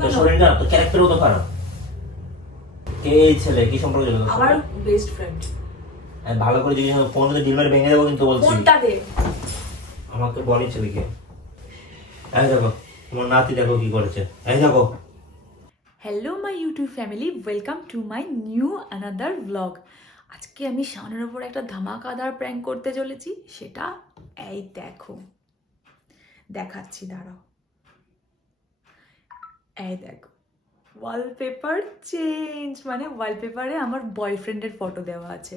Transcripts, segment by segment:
করছো কেন? শরীর না তো ক্যারেক্টারও তো খারাপ। কে এই ছেলে কি সম্পর্ক ছিল? আমার বেস্ট ফ্রেন্ড। আমি ভালো করে জিজ্ঞেস করব, ফোনে ডিল মেরে ভেঙে দেবো কিন্তু বলছি। ফোনটা দে। আমাকে বলি ছেলেকে। এই দেখো তোমার নাতি দেখো কি করেছে, এই দেখো। Hello my YouTube family, welcome to my new another blog. আজকে আমি শাওনের ওপর একটা ধামাকাদার প্র্যাঙ্ক করতে চলেছি, সেটা এই দেখো দেখাচ্ছি, দাঁড়াও। এই দেখো ওয়ালপেপার চেঞ্জ, মানে ওয়ালপেপারে আমার বয়ফ্রেন্ডের ফটো দেওয়া আছে।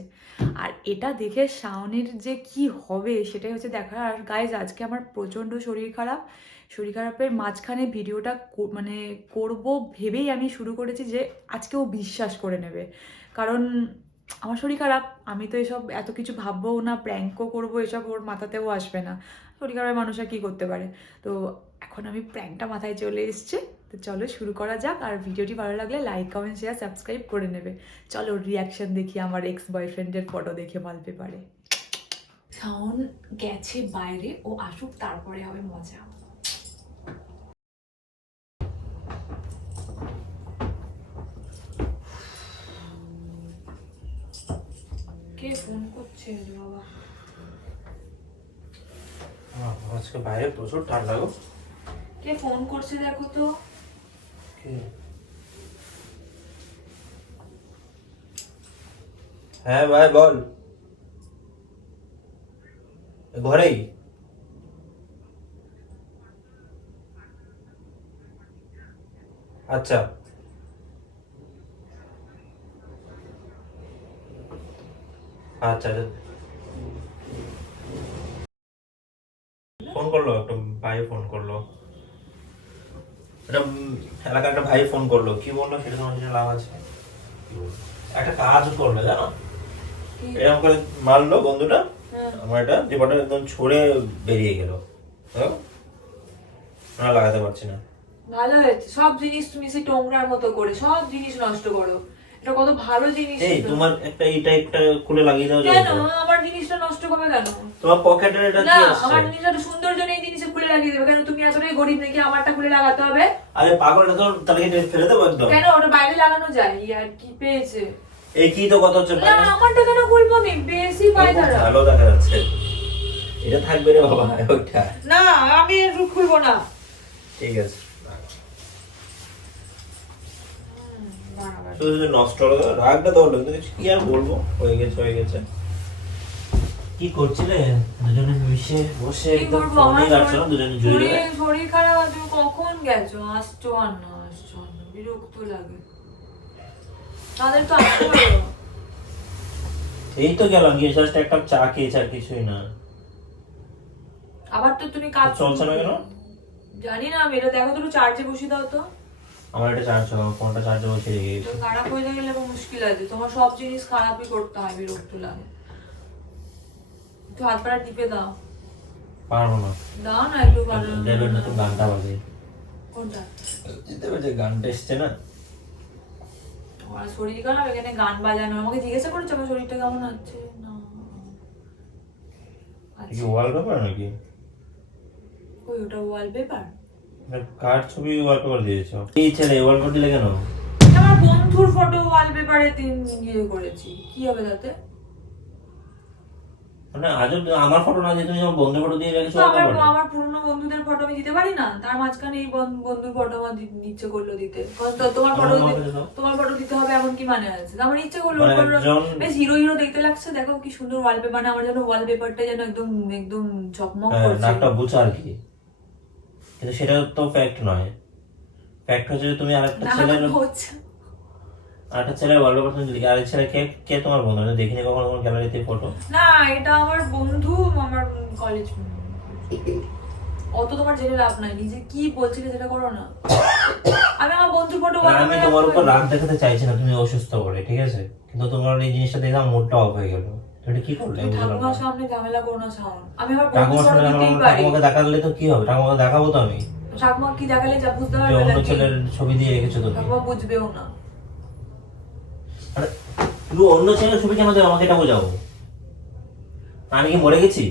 আর এটা দেখে শাওনের যে কি হবে সেটাই হচ্ছে দেখার। আর গাইজ, আজকে আমার প্রচণ্ড শরীর খারাপ। শরীর খারাপের মাঝখানে ভিডিওটা মানে করব ভেবেই আমি শুরু করেছি যে আজকে ও বিশ্বাস করে নেবে, কারণ আমার শরীর খারাপ। আমি তো এসব এত কিছু ভাববও না, প্র্যাঙ্কও করবো এসব ওর মাথাতেও আসবে না। শরীর খারাপের মানুষরা কী করতে পারে। তো এখন আমি প্র্যাঙ্কটা মাথায় চলে এসছে, তো চলো শুরু করা যাক। আর ভিডিওটি ভালো লাগলে লাইক কমেন্ট শেয়ার সাবস্ক্রাইব করে নেবে। চলো রিয়াকশন দেখি আমার এক্স বয়ফ্রেন্ডের ফটো দেখে ওয়ালপেপারে। শাওন গেছে বাইরে, ও আসুক তারপরে হবে মজা। কে ফোন করছে বাবা? আজকে বাইরে প্রচুর ঠান্ডা গো। কে ফোন করছে দেখো তো। হ্যাঁ ভাই বল। ঘরেই? আচ্ছা আচ্ছা। ফোন করলো একটা ভাই, ফোন করলো একটা এলাকার একটা ভাই, ফোন করলো। কি বললো সেটা তোমার জন্য লাভ আছে। একটা কাজ করলো জানো, এরকম করে মারলো বন্ধুটা আমার, এটা জীবনটা একদম ছড়ে বেরিয়ে গেল। না লাগাতে পারছি না। ভালো হয়েছে, সব জিনিস তুমি সেই টোংরার মতো করে সব জিনিস নষ্ট করো। এটা কত ভালো জিনিস। এই তোমার একটা এইটা একটা খুলে লাগিয়ে দাও। কেন আমার জিনিসটা নষ্ট করবে কেন? তোমার পকেটের এটা না, কি আছে? আমার জিনিসটা সুন্দর জন্য এই জিনিসে খুলে লাগিয়ে দেবে কেন? তুমি এতটাই গরিব নাকি আমারটা খুলে লাগাতে হবে? আরে পাগল, এটা তো তাহলে কি ফেলে দেবো একদম? কেন, ওটা বাইরে লাগানো যায়। আর কি পেয়েছে? এই কি তো কত হচ্ছে? না, আমারটা কেন খুলবো আমি? বেশি পায়দারা। ভালো দেখা যাচ্ছে। এটা থাকবে রে বাবা, ওইটা না, আমি এর খুলবো না। ঠিক আছে। শুধু শুধু নষ্ট হলো, রাগটা তো হলো, কিন্তু কি আর বলবো, হয়ে গেছে হয়ে গেছে। কি করছিলে দুজনে মিশে বসে একদম ফোনে কাটছো না দুজনে জুড়ে? শরীর খারাপ, তুমি কখন গেছো? আসছো আর না আসছো আর না, বিরক্ত লাগে। তাদের তো আসতে পারো। এই তো গেলাম গিয়ে জাস্ট এক কাপ চা খেয়েছি, আর কিছুই না। আবার তো তুমি কাজ চলছে না কেন জানি না। আমি এটা দেখো তো, চার্জে বসিয়ে দাও তো। আমার এটা চার্জ হবে, ফোনটা চার্জে বসিয়ে রেখে গেছি। খারাপ হয়ে গেলে মুশকিল আছে। তোমার সব জিনিস খারাপই করতে হয়, বিরক্ত লাগে। একটু হাত পাটা টিপে দাও। পারবো না। দাও না একটু। দেবের নতুন গানটা বাজে। কোনটা? দেবের যে গানটা এসছে না। আমার শরীর খারাপ, এখানে গান বাজানো। আমাকে জিজ্ঞাসা করেছো আমার শরীরটা কেমন আছে? না। কি ওয়ালপেপার নাকি? ওই ওটা ওয়ালপেপার? কার ছবি ওয়ালপেপার দিয়েছো? এই ছেলে ওয়ালপেপার দিলে কেন? আমার বন্ধুর ফটো ওয়ালপেপারে ইয়ে করেছি, কি হবে তাতে? মানে আজব, আমার ফটো না দিয়ে তুমি আমার বন্ধুর ফটো দিয়ে রেখেছো। আমার পুরনো বন্ধুদের ফটো আমি দিতে পারি না? তার মাঝখানে এই বন্ধুর ফটো আমার ইচ্ছে করলো দিতে। তোমার ফটো দিতে হবে এমন কি মানে আছে? আমার ইচ্ছে করলো। বেশ হিরো হিরো দেখতে লাগছে, দেখো কি সুন্দর ওয়ালপেপার। না, আমার যেন ওয়ালপেপারটা যেন একদম একদম ঝকমক করছে। নাকটা বুঝা আর কি, কিন্তু সেটা তো ফ্যাক্ট নয়। ফ্যাক্ট হচ্ছে যে তুমি আরেকটা ছেলের ওয়ালপেপার তুমি লিখে, আরেক ছেলে কে তোমার বন্ধু? আমি দেখিনি কখনো তোমার গ্যালারিতে ফটো। না, এটা আমার বন্ধু, আমার কলেজ। অত তোমার জেনে লাভ নাই, নিজে কি বলছিলে সেটা করো না। আমি আমার বন্ধুর ফটো আমি তোমার উপর রাগ দেখাতে চাইছি না, তুমি অসুস্থ করে, ঠিক আছে? কিন্তু তোমার এই জিনিসটা দেখে আমার মুডটা অফ হয়ে গেল। তুমি কি করলে? ঠাকুমার সামনে ঝামেলা করো না শাওন। আমি আমার বন্ধুর ফটো দিতেই পারি। ঠাকুমাকে দেখালে তো কি হবে? ঠাকুমাকে দেখাবো তো আমি। ঠাকুমা কি দেখালে যা বুঝতে যে পারবে অন্য নাকি? ছেলের ছবি দিয়ে রেখেছো তুমি। ঠাকুমা বুঝবেও না। আরে তুমি অন্য ছেলের ছবি কেন দেবো আমাকে, এটা বোঝাও। আমি কি মরে গেছি?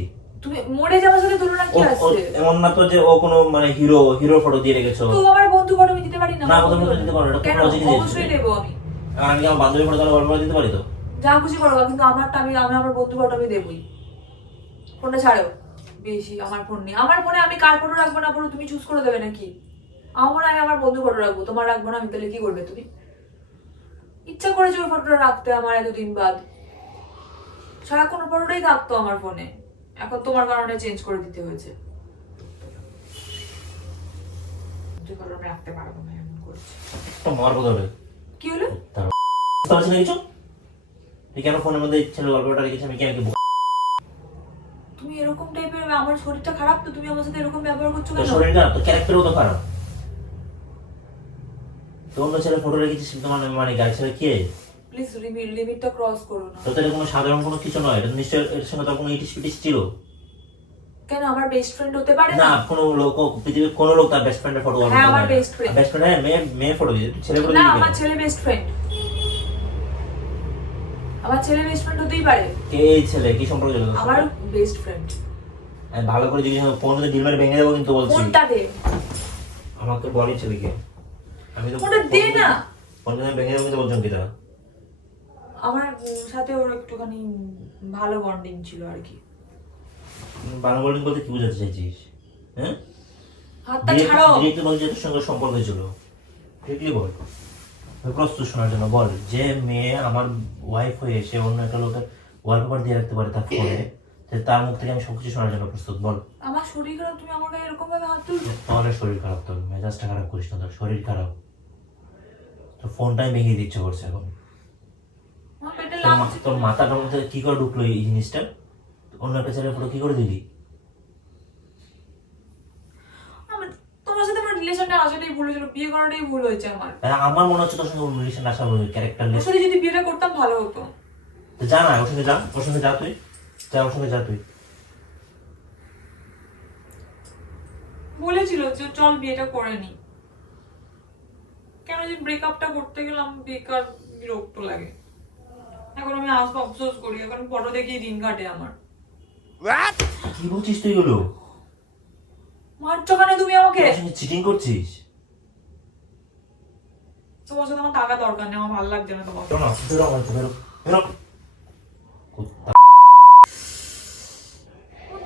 তুমি মরে যাওয়ার সাথে তুলনা কি আছে? এমন না তো যে ও কোনো মানে হিরো ফটো দিয়ে রেখেছো। তো আমার বন্ধু ফটো আমি দিতে দিতে পারি না? না প্রথমে তো দিতে পারো, এটা কেন? কোন লজিক দিয়েছি? অবশ্যই দেবো আমি। আর আমি কি আমার বান্ধবী ফটো তাহলে গল্প দিতে পারি তো? যা খুশি করো, কিন্তু আমারটা আমি আমার বন্ধু ফটো আমি দেবই। ফোনটা ছাড়ো বেশি, আমার ফোন নেই। আমার ফোনে আমি কার ফটো রাখবো না পুরো তুমি চুজ করে দেবে নাকি? আমার মনে হয় আমি আমার বন্ধু ফটো রাখবো, তোমার রাখবো না আমি, তাহলে কি করবে তুমি? ইচ্ছা করেছে ওই ফটোটা রাখতে আমার এতদিন বাদ, সারাক্ষণ ফটোটাই থাকতো আমার ফোনে, এখন তোমার কারণে চেঞ্জ করে দিতে হয়েছে। যে ফটো আমি রাখতে পারবো না এমন করছে। তো মার কথা বলে কি হলো? তার বুঝতে পারছি না কিছু। তুই কেন ফোনের মধ্যে ছেলে গল্পটা রেখেছি, আমি কেন কি তুমি এরকম টাইপের, আমার শরীরটা খারাপ তো তুমি আমার সাথে এরকম ব্যবহার করছো তোর কেন? শরীর খারাপ, তোর ক্যারেক্টারও তো খারাপ। তো অন্য ছেলে ফটো রেখেছিস তোমার মানে গাড়ি ছেলে কে? প্লিজ লিমিটটা ক্রস করো না। তো এটা কোনো সাধারণ কোনো কিছু নয়, এটা নিশ্চয়ই এর সঙ্গে তোর কোনো ইটিস পিটিস ছিল। কেন আমার বেস্ট ফ্রেন্ড হতে পারে না না? কোনো লোক, পৃথিবীর কোনো লোক তার বেস্ট ফ্রেন্ডের ফটো হ্যাঁ আমার বেস্ট ফ্রেন্ড। বেস্ট ফ্রেন্ড হ্যাঁ, মেয়ে ফটো দিয়ে ছেলে ফটো না দিয়ে আমার ছেলে বেস্ট ফ্রেন্ড, আমার ছেলে বেস্ট ফ্রেন্ড হতেই পারে। কে এই ছেলে, কি সম্পর্ক ছিল তোর আমার সাথে? Best friend. আমি ভালো করে জিজ্ঞেস করবো, ফোন ডিল মেরে ভেঙে দেবো কিন্তু বলছি। ফোনটা দে, আমাকে বলি ছেলেকে, আমি তো ফোনটা দে না। ফোন ভেঙে দেবো কিন্তু বলছেন কি তারা? আমার সাথে ওর একটুখানি ভালো বন্ডিং ছিল আর কি। বাংলা বোলিং বলতে কি বোঝাতে চাইছিস? হ্যাঁ হাতটা ছাড়ো। ডিরেক্টলি বল যে তোর সঙ্গে সম্পর্ক হয়েছিল, ডিরেক্টলি বল। আমি প্রস্তুত শোনার জন্য বল, যে মেয়ে আমার ওয়াইফ হয়ে সে অন্য একটা লোকের ওয়ালপেপার দিয়ে রাখতে পারে তার ফোনে, তার মুখ থেকে আমি সবকিছু শোনার জন্য প্রস্তুত। বল আমার শরীর খারাপ, তুমি আমাকে এরকম ভাবে হাত তুলছো? তাহলে শরীর খারাপ, তোর মেজাজটা খারাপ করিস না, তোর শরীর খারাপ, তোর ফোনটাই ভেঙে দিচ্ছে করছে এখন। আমার পেটে তোর লাগছে। তোর মাথাটার মধ্যে কি করে ঢুকলো এই জিনিসটা? অন্য একটা ছেলের ফটো কি করে দিলি? তোমার সাথে আমার রিলেশনটা আসাটাই ভুল হয়েছিল, বিয়ে করাটাই ভুল হয়েছে আমার। আমার মনে হচ্ছে তোর সঙ্গে রিলেশন আসা ক্যারেক্টার ওর সাথে যদি বিয়েটা করতাম ভালো হতো। যা না, ওর সঙ্গে যা, ওর সঙ্গে যা, তুই যা, ওর সঙ্গে যা তুই। বলেছিল যে চল বিয়েটা করে নি, কেন যে ব্রেকআপটা করতে গেলাম, বেকার বিরক্ত লাগে। এখন আমি আফসোস করি, এখন ফটো দেখেই দিন কাটে আমার। কি বলছিস তুই এগুলো? মারছো কেন তুমি আমাকে? চিটিং করছিস? তোমার সাথে আমার টাকা দরকার নেই, আমার ভালো লাগছে না তোমাকে। শোনো, বেরো আমার থেকে, বেরো, বেরো। কুত্তা।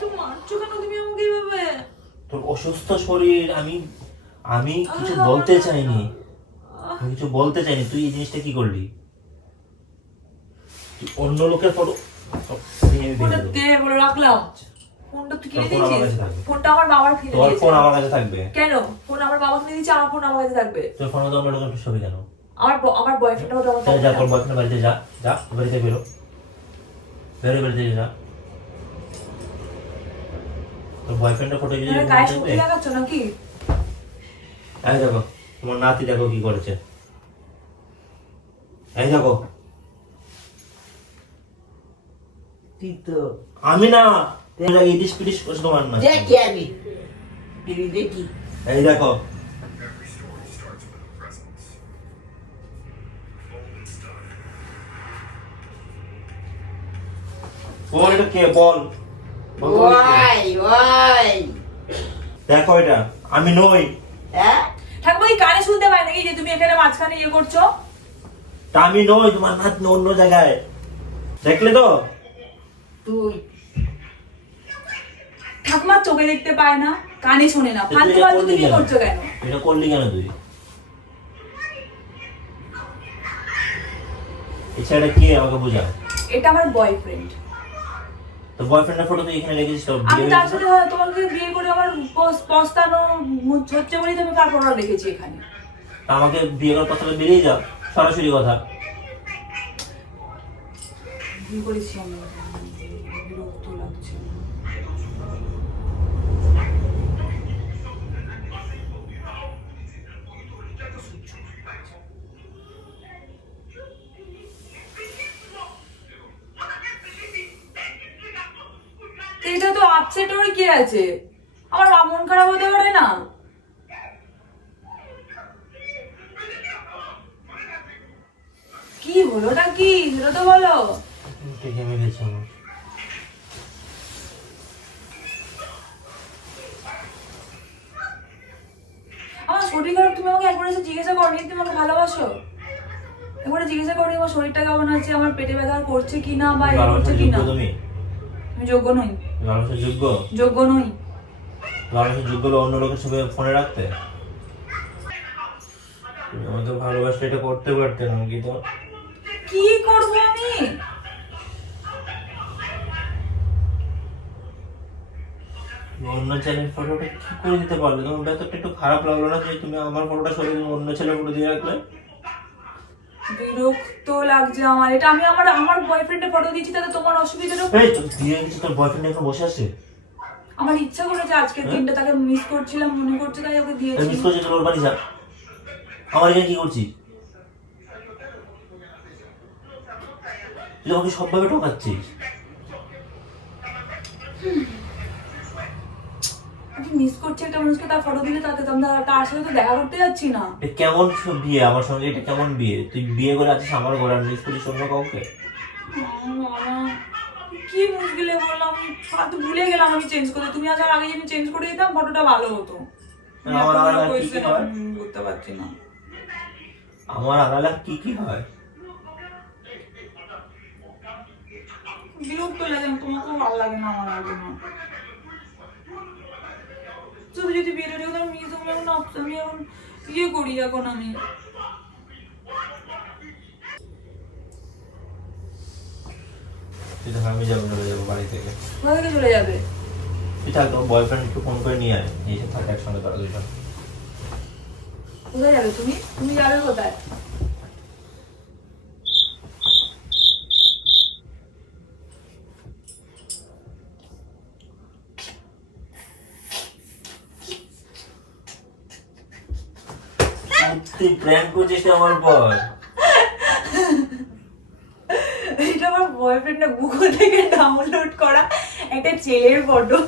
তো মারছো কেন তুমি আমাকে এইভাবে? তোর অসুস্থ শরীর, আমি আমি কিছু বলতে চাইনি, আমি কিছু বলতে চাইনি, তুই এই জিনিসটা কি করলি? তুই অন্য লোকের ফটো ফোনটা দে বলে রাখলাম। ফোনটা তুই কিনে তোর ফোন আমার দিয়েছিস? কাছে থাকবে। ফোনটা আমার বাবার কিনে তোর দিয়েছে। ফোন আমার কাছে থাকবে। কেন? ফোন আমার বাবা কিনে দিয়েছে, আমার ফোন আমার কাছে থাকবে। তোর ফোনে তো অন্য লোকের ছবি কেন? আমার বয়ফ্রেন্ড হতো আমার যা, থাকবে তোর না। বয়ফ্রেন্ড বাড়িতে যা, যা বাড়িতে বেরো, বেরো বাড়িতে যা। তোর বয়ফ্রেন্ডের ফটো যদি মানে গায়ে শক্তি লাগাচ্ছ নাকি? এই দেখো তোমার নাতি, দেখো কি করেছে, এই দেখো। তুই তো আমি না, ইডিস পিডিস করছে তোমার না। দেখি আমি টিভি দেখি। এই দেখো বল, এটা কে? বল বল, বল এটা কে? ওয়াই ওয়াই দেখো এটা আমি নই। হ্যাঁ ঠাকুমা কি কানে শুনতে পায় নাকি যে তুমি এখানে মাঝখানে ইয়ে করছো? তা আমি নই, তোমার নাত অন্য জায়গায়, দেখলে তো? তুই ঠাকুমা চোখে দেখতে পায় না, কানে শোনে না, ফালতু ফালতু তুমি ইয়ে করছো কেন? এটা করলি কেন তুই? এই ছেলেটা কে আমাকে বোঝা। এটা আমার বয়ফ্রেন্ড। তোর বয়ফ্রেন্ডের ফটো তুই এখানে রেখেছিস, তোর আমি বিয়ে তার হয়েছে? সাথে তোমাকে বিয়ে করে আমার পস্তানো হচ্ছে বলেই তো আমি তার ফটো রেখেছি এখানে। তা আমাকে বিয়ে করার কথা বেরিয়ে যাও, সরাসরি কথা। বিয়ে করেছি আমি, বিরক্ত লাগছে। এটা তো আপসেট হয়ে কি আছে? আমার মন খারাপ হতে পারে না? কি হলোটা কি সেটা তো বলো। দেখে মেরেছে আমার। আমার শরীর খারাপ, তুমি আমাকে একবার এসে জিজ্ঞাসা করনি তুমি আমাকে ভালোবাসো? একবার জিজ্ঞাসা করনি আমার শরীরটা কেমন আছে, আমার পেটে ব্যথা করছে কিনা বা এই করছে ভালোবাসার কিনা? যোগ্য তুমি? আমি যোগ্য নই। ভালোবাসার যোগ্য? যোগ্য নই। ভালোবাসার যোগ্য হলো অন্য লোকের সঙ্গে ফোনে রাখতে? তুমি আমাকে ভালোবাসলে এটা করতে পারতে না কি? তো কি করবো আমি? অন্য ছেলের ফটোটা কি করে দিতে পারলে? তোমার ব্যাপারটা একটু খারাপ লাগলো না যে তুমি আমার ফটোটা সরিয়ে তুমি অন্য ছেলের ফটো দিয়ে রাখলে? বিরক্ত লাগছে আমার এটা। আমি আমার আমার বয়ফ্রেন্ডের ফটো দিয়েছি, তাতে তোমার অসুবিধাটা? এই তো দিয়ে গেছে, তোর বয়ফ্রেন্ড এখন বসে আছে। আমার ইচ্ছা করেছে আজকের দিনটা, তাকে মিস করছিলাম মনে করছে, তাই ওকে দিয়েছি। মিস করছিস তোর ওর বাড়ি যা। আমার এখানে কি করছিস? তুই আমাকে সবভাবে ঠকাচ্ছিস। আমি মিস করছি একটা মানুষকে, তার ফটো দিলে তাতে তার সাথে তো দেখা করতে যাচ্ছি না। এটা কেমন বিয়ে আমার সঙ্গে? এটা কেমন বিয়ে? তুই বিয়ে করে আছিস আমার ঘরে, আর মিস করছিস অন্য কাউকে? বাবা, কি মুশকিলে বললাম, তো ভুলে গেলাম আমি চেঞ্জ করতে। তুমি আসার আগে যদি চেঞ্জ করে দিতাম ফটোটা ভালো হতো। আমি আমার এত বড় আলাদা কি question হয়? আমি বুঝতে পারছি না। আমার আলাদা কি কি হয়? বিরক্ত লাগে, তোমাকেও ভালো লাগে না, আমার লাগে না। তুমি যদি বেরো আমি মিস হবো না, আমি এখন ইয়ে করি এখন আমি। তুই দেখ আমি যাবো, চলে যাবো বাড়ি থেকে। কোথা থেকে চলে যাবে? তুই থাক, তোর বয়ফ্রেন্ড একটু ফোন করে নিয়ে আয়, এসে থাক একসঙ্গে তারা দুজন। কোথায় যাবে তুমি? তুমি যাবে কোথায়? তুই প্র্যাঙ্ক করছিস আমার উপর? এটা আমার বয়ফ্রেন্ড না, গুগল থেকে ডাউনলোড করা একটা ছেলের ফটো।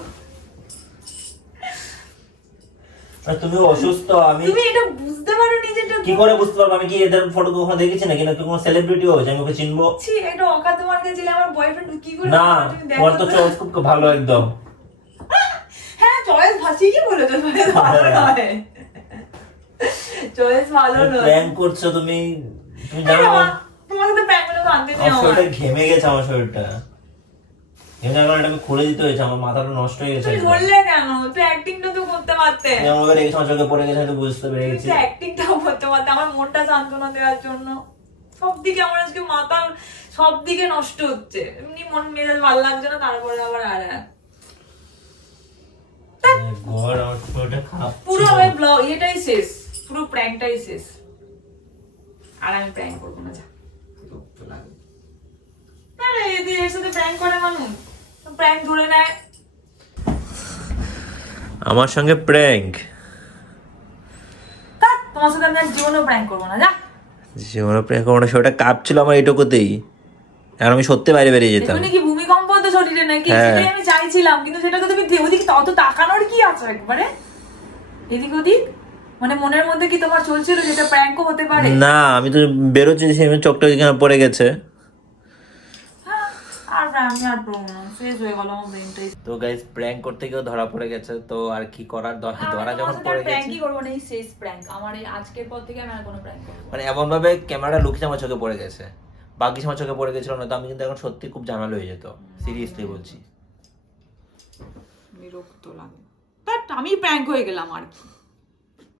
তুমি অসুস্থ, আমি তুমি এটা বুঝতে পারো নিজেটা? কি করে বুঝতে পারবো? আমি কি এদের ফটো কখনো দেখেছি নাকি? না কোনো সেলিব্রিটি হয়েছে আমি ওকে চিনবো? ছি, এটা অকাত মার্কা ছেলে আমার বয়ফ্রেন্ড, কি করে? না, তুমি দেখো তোমার তো চয়েস খুব ভালো একদম। হ্যাঁ, চয়েস ভাসি কি বলেছো? চয়েস ভালো নয়, চয়েস ভালো নয়। প্র্যাঙ্ক করছো তুমি, তুমি জানো না? তোমার সাথে প্র্যাঙ্ক করে তো আনতে নেই আমার আমার। শরীরটা ঘেমে গেছে, আমার শরীরটা ঘেমে যাওয়ার কারণে এটাকে খুলে দিতে হয়েছে, আমার মাথাটা নষ্ট হয়ে গেছে তুমি একদম। ধরলে কেন? তুই অ্যাক্টিংটা তো করতে পারতে। তুমি আমার উপরে রেখেছো, আমার চোখে পড়ে গেছে, আমি তো বুঝতে পেরে তুই গেছি। অ্যাক্টিংটাও করতে পারতে, আমার মনটা সান্ত্বনা দেওয়ার জন্য। সব দিকে আমার আজকে মাথা সব দিকে নষ্ট হচ্ছে, এমনি মন মেজাজ ভালো লাগছে না, তারপরে আবার আর এক। ঘর আমার শরীরটা খারাপ পুরো ছিল। আমার ব্লগ এটাই শেষ, পুরো প্র্যাঙ্কটাই শেষ। আর আমি প্র্যাঙ্ক করবো না, যা। বিরক্ত লাগে। না না, এর সাথে প্র্যাঙ্ক করে মানুষ, প্র্যাঙ্ক ধরে নেয়। আমার সঙ্গে প্র্যাঙ্ক? তোমার সাথে আমি আর জীবনেও প্র্যাঙ্ক করবো না, যা। জীবনে প্র্যাঙ্ক করবো না, শরীরটা কাঁপছিল আমার এইটুকুতেই, আর আমি সত্যি বাইরে বেরিয়ে যেতাম। এখানে কি ভূমিকম্প হতো শরীরে নাকি? হ্যাঁ। সেটাই আমি চাইছিলাম, কিন্তু সেটাকে তুমি ওদিকে তত তাকানোর কি আছে একবারে এদিক ওদিক? মানে মনের মধ্যে কি তোমার চলছিল যেটা প্র্যাঙ্কও হতে পারে? না, আমি তো বেরোচ্ছি, সেই চোখটা এখানে পড়ে গেছে। হ্যাঁ, আর আমি আর করবো না, শেষ হয়ে গেল আমার ব্রেনটাই। তো গাইস, প্র্যাঙ্ক করতে গিয়ে ধরা পড়ে গেছে, তো আর কি করার, ধরা যখন পড়ে গেছে। প্র্যাঙ্কই করবো না, এই শেষ প্র্যাঙ্ক আমার। এই আজকের পর থেকে আমি আর কোনো প্র্যাঙ্ক করবো না। মানে এমন ভাবে ক্যামেরাটা লুকিয়ে আমার চোখে পড়ে গেছে, বাকি আমার চোখে পড়ে গেছিল না, তো আমি কিন্তু এখন সত্যি খুব জানালো হয়ে যেত, সিরিয়াসলি বলছি। বিরক্ত লাগে, বাট আমি প্র্যাঙ্ক হয়ে গেলাম আর কি।